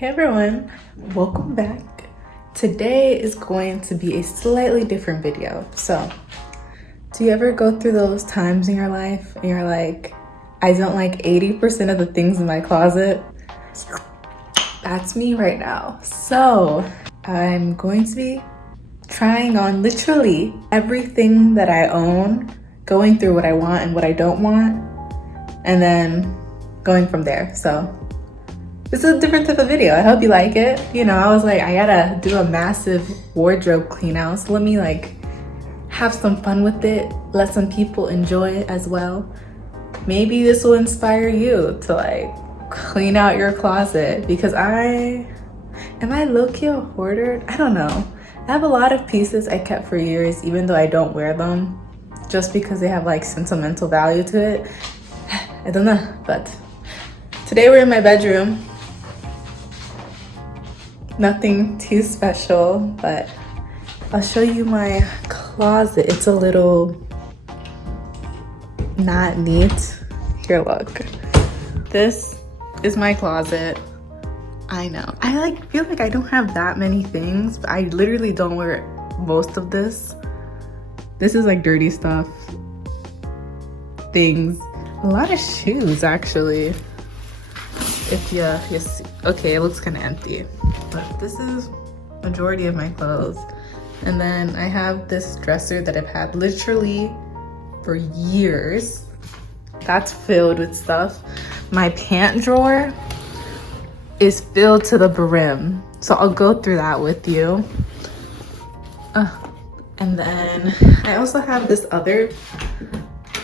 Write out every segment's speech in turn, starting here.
Hey everyone, welcome back. Today is going to be a slightly different video. So, do you ever go through those times in your life and you're like, I don't like 80% of the things in my closet? That's me right now. So, I'm going to be trying on literally everything that I own, going through what I want and what I don't want, and then going from there. So, this is a different type of video. I hope you like it. You know, I was like, I gotta do a massive wardrobe clean out. So let me have some fun with it. Let some people enjoy it as well. Maybe this will inspire you to clean out your closet, because am I low-key a hoarder? I don't know. I have a lot of pieces I kept for years, even though I don't wear them, just because they have sentimental value to it. I don't know, but today we're in my bedroom. Nothing too special, but I'll show you my closet. It's a little not neat. Here, look. This is my closet. I know. I feel like I don't have that many things, but I literally don't wear most of this. This is dirty stuff. Things. A lot of shoes, actually. If you see. Okay, it looks kind of empty, but this is majority of my clothes. And then I have this dresser that I've had literally for years. That's filled with stuff. My pant drawer is filled to the brim, so I'll go through that with you. And then I also have this other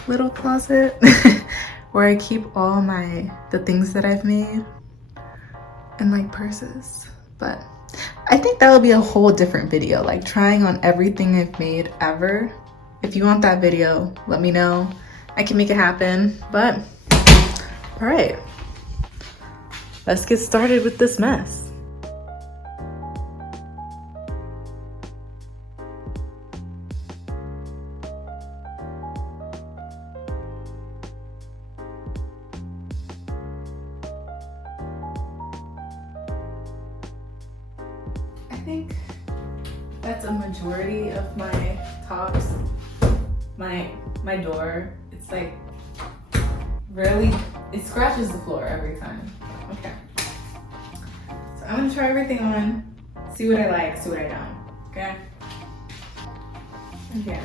little closet where I keep all the things that I've made and purses. But I think that'll be a whole different video, trying on everything I've made ever. If you want that video, let me know. I can make it happen. But all right, let's get started with this mess. I think that's a majority of my tops. My door, it's it scratches the floor every time. Okay. So I'm gonna try everything on, see what I like, see what I don't, okay? Okay.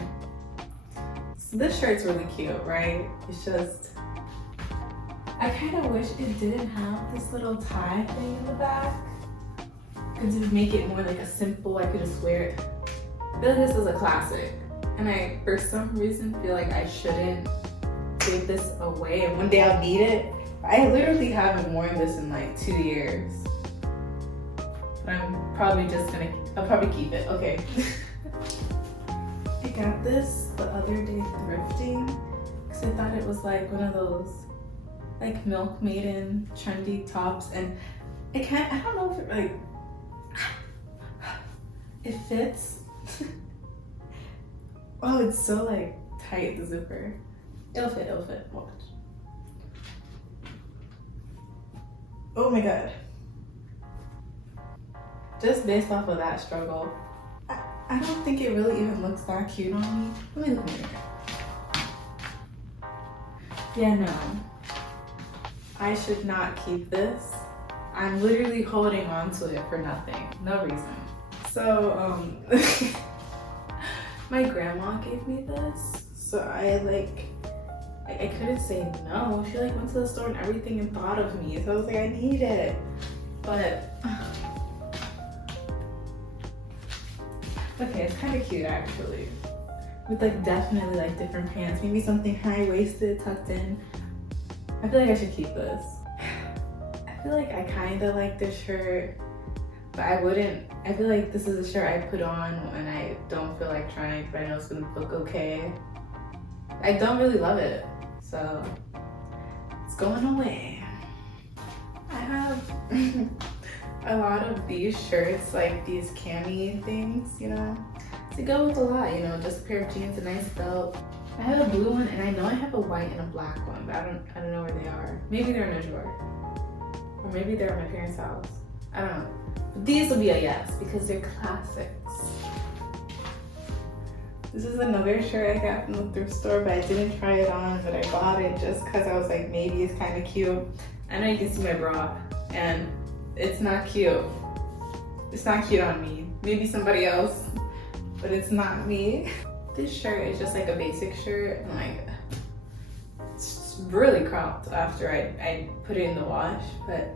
So this shirt's really cute, right? It's just, I kind of wish it didn't have this little tie thing in the back. Could just make it more a simple, I could just wear it. I feel like this is a classic, and I, for some reason, feel like I shouldn't give this away, and one day I'll need it. I literally haven't worn this in 2 years. But I'm probably I'll probably keep it, okay. I got this the other day thrifting, because I thought it was one of those Milk Maiden trendy tops, and I don't know if it it fits. Oh, it's so tight, the zipper. It'll fit, watch. Oh my god. Just based off of that struggle, I don't think it really even looks that cute on me. Let me look in here. Yeah, no. I should not keep this. I'm literally holding on to it for nothing, no reason. So, my grandma gave me this, so I couldn't say no. She went to the store and everything and thought of me, so I was I need it. But, okay, it's kind of cute actually. With definitely different pants, maybe something high-waisted tucked in. I feel like I should keep this. I feel I kind of like this shirt, but I wouldn't. I feel this is a shirt I put on when I don't feel like trying, but I know it's gonna look okay. I don't really love it, so it's going away. I have a lot of these shirts, these cami things, to go with a lot, just a pair of jeans, a nice belt. I have a blue one, and I know I have a white and a black one, but I don't know where they are. Maybe they're in a drawer. Or maybe they're at my parents' house. I don't know. But these will be a yes because they're classics. This is another shirt I got from the thrift store, but I didn't try it on, but I bought it just because I was like, maybe it's kind of cute. I know you can see my bra, and it's not cute. It's not cute on me. Maybe somebody else, but it's not me. This shirt is just like a basic shirt, and like, it's really cropped after I put it in the wash, but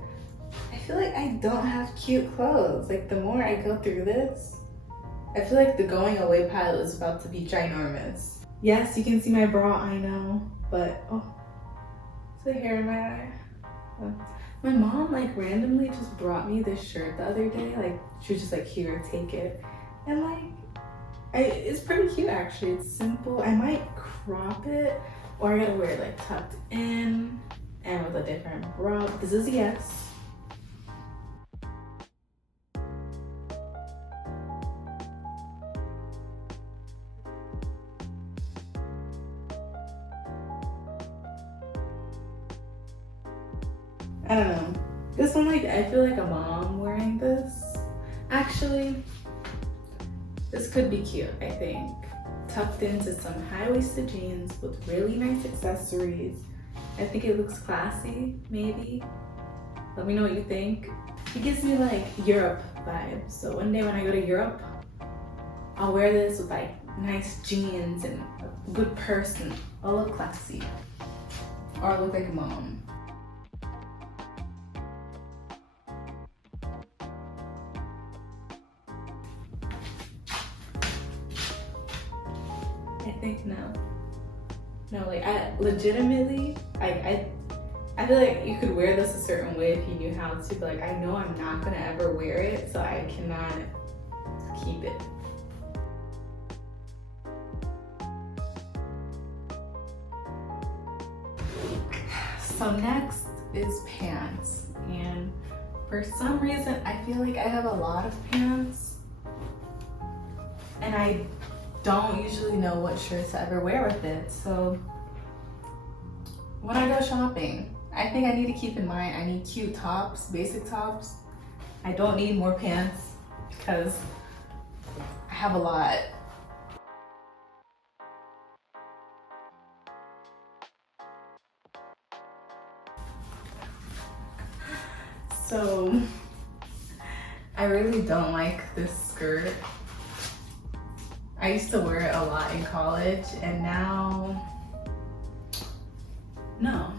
I feel like I don't have cute clothes. Like the more I go through this, I feel like the going away pile is about to be ginormous. Yes, you can see my bra, I know, but oh, is there hair in my eye? My mom like randomly just brought me this shirt the other day. Like she was just like, here, take it. And like, it's pretty cute actually. It's simple. I might crop it, or I gotta wear it like tucked in and with a different bra. But this is a yes. I don't know. This one, like, I feel like a mom wearing this. Actually, this could be cute, I think. Tucked into some high-waisted jeans with really nice accessories. I think it looks classy, maybe. Let me know what you think. It gives me like Europe vibes. So one day when I go to Europe, I'll wear this with like nice jeans and a good purse and I'll look classy. Or I'll look like a mom. I think no. No, like I legitimately, I feel like you could wear this a certain way if you knew how to, but like I know I'm not gonna ever wear it, so I cannot keep it. So next is pants, and for some reason I feel like I have a lot of pants, and I don't usually know what shirts to ever wear with it. So when I go shopping, I think I need to keep in mind I need cute tops, basic tops. I don't need more pants because I have a lot. So I really don't like this skirt. I used to wear it a lot in college, and now, no.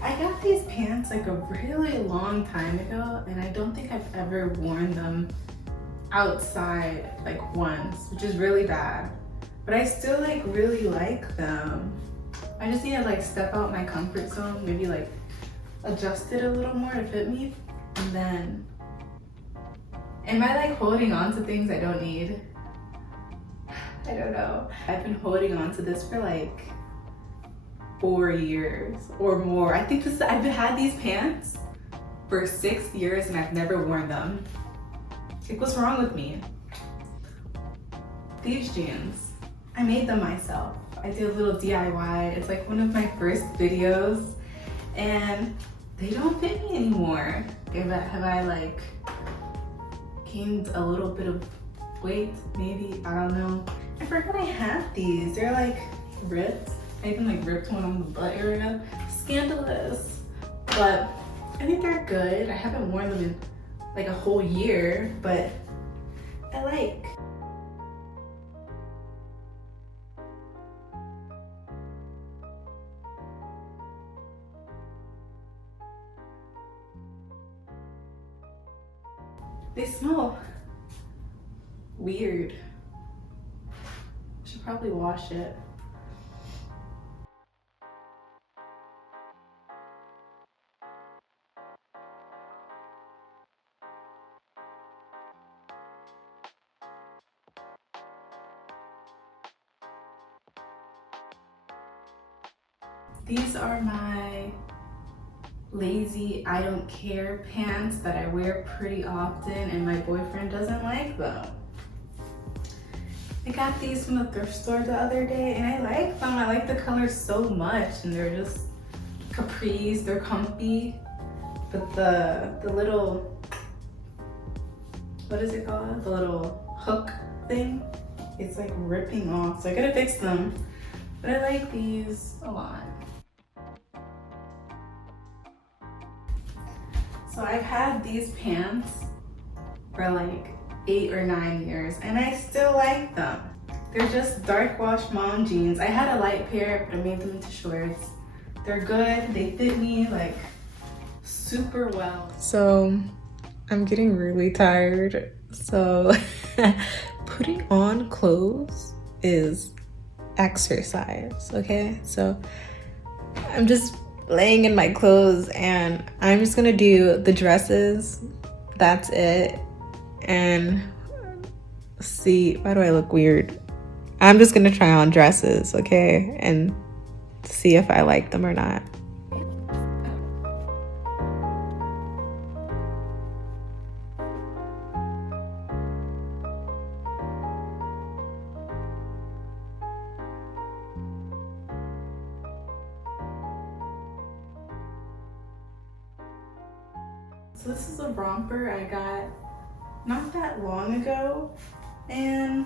I got these pants like a really long time ago, and I don't think I've ever worn them outside like once, which is really bad. But I still like really like them. I just need to like step out my comfort zone, maybe like adjust it a little more to fit me, and then, am I like holding on to things I don't need? I don't know. I've been holding on to this for like 4 years or more. I think I've had these pants for 6 years and I've never worn them. Like, what's wrong with me? These jeans, I made them myself. I did a little DIY. It's like one of my first videos, and they don't fit me anymore. Have I like gained a little bit of weight? Maybe, I don't know. I forgot I had these. They're like ripped. I even like ripped one on the butt area. Scandalous, but I think they're good. I haven't worn them in like a whole year, but I like. They smell weird. I should probably wash it. These are my lazy, I don't care pants that I wear pretty often, and my boyfriend doesn't like them. I got these from the thrift store the other day, and I like them. I like the color so much, and they're just capris, they're comfy, but the little, what is it called? The little hook thing, it's like ripping off. So I gotta fix them. But I like these a lot. So I've had these pants for like 8 or 9 years and I still like them. They're just dark wash mom jeans. I had a light pair, but I made them into shorts. They're good, they fit me like super well. So I'm getting really tired. So putting on clothes is exercise, okay? So I'm just laying in my clothes and I'm just gonna do the dresses. That's it. And see, why do I look weird? I'm just gonna try on dresses, okay? And see if I like them or not. So this is a romper I got not that long ago, and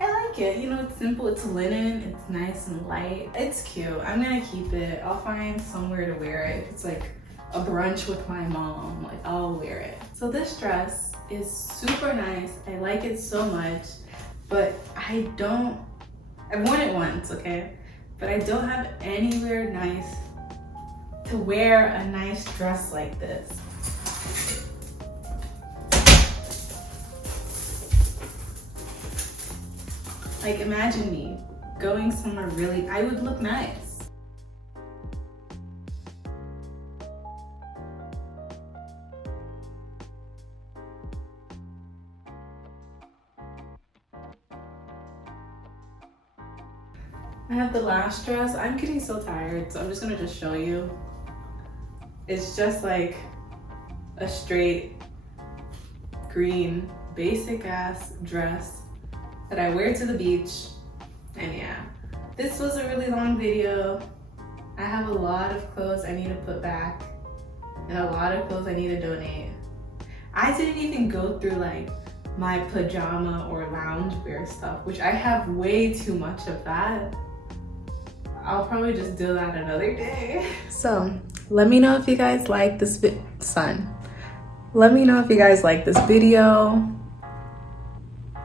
I like it. You know, it's simple, it's linen, it's nice and light. It's cute. I'm gonna keep it. I'll find somewhere to wear it. If it's like a brunch with my mom, like I'll wear it. So this dress is super nice. I like it so much, but I've worn it once, okay? But I don't have anywhere nice to wear a nice dress like this. Like imagine me going somewhere really, I would look nice. I have the last dress. I'm getting so tired, so I'm just gonna show you. It's just like a straight green basic ass dress that I wear to the beach. And yeah, this was a really long video. I have a lot of clothes I need to put back and a lot of clothes I need to donate. I didn't even go through like my pajama or loungewear stuff, which I have way too much of that. I'll probably just do that another day. So let me know if you guys like this Let me know if you guys like this video.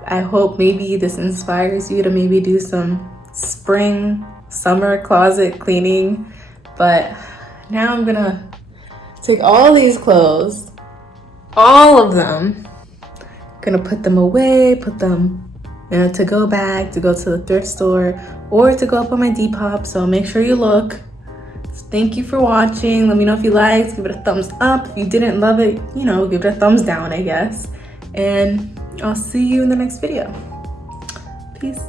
I hope maybe this inspires you to maybe do some spring, summer closet cleaning. But now I'm gonna take all these clothes, all of them, gonna put them away, put them in a to-go bag to go to the thrift store or to go up on my Depop. So make sure you look. Thank you for watching. Let me know if you liked, give it a thumbs up. If you didn't love it, you know, give it a thumbs down, I guess. And I'll see you in the next video. Peace.